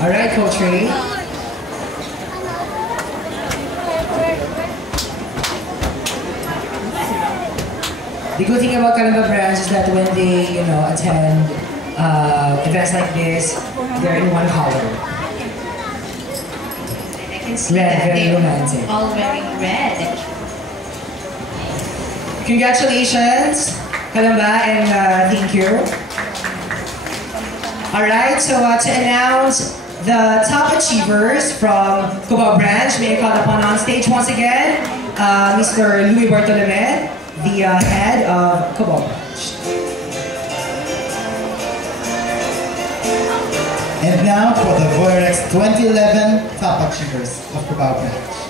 All right, Coach Ray. The good thing about Calamba branch is that when they, attend events like this, they're in one color. I can see Red, that very they're romantic. all wearing red. Congratulations, Calamba, and thank you. All right, so to announce the top achievers from Cubao branch, may I call upon on stage once again, Mr. Louis Bartolome, the head of Cubao branch. And now for the Voyarex 2011 Top Achievers of Cubao branch.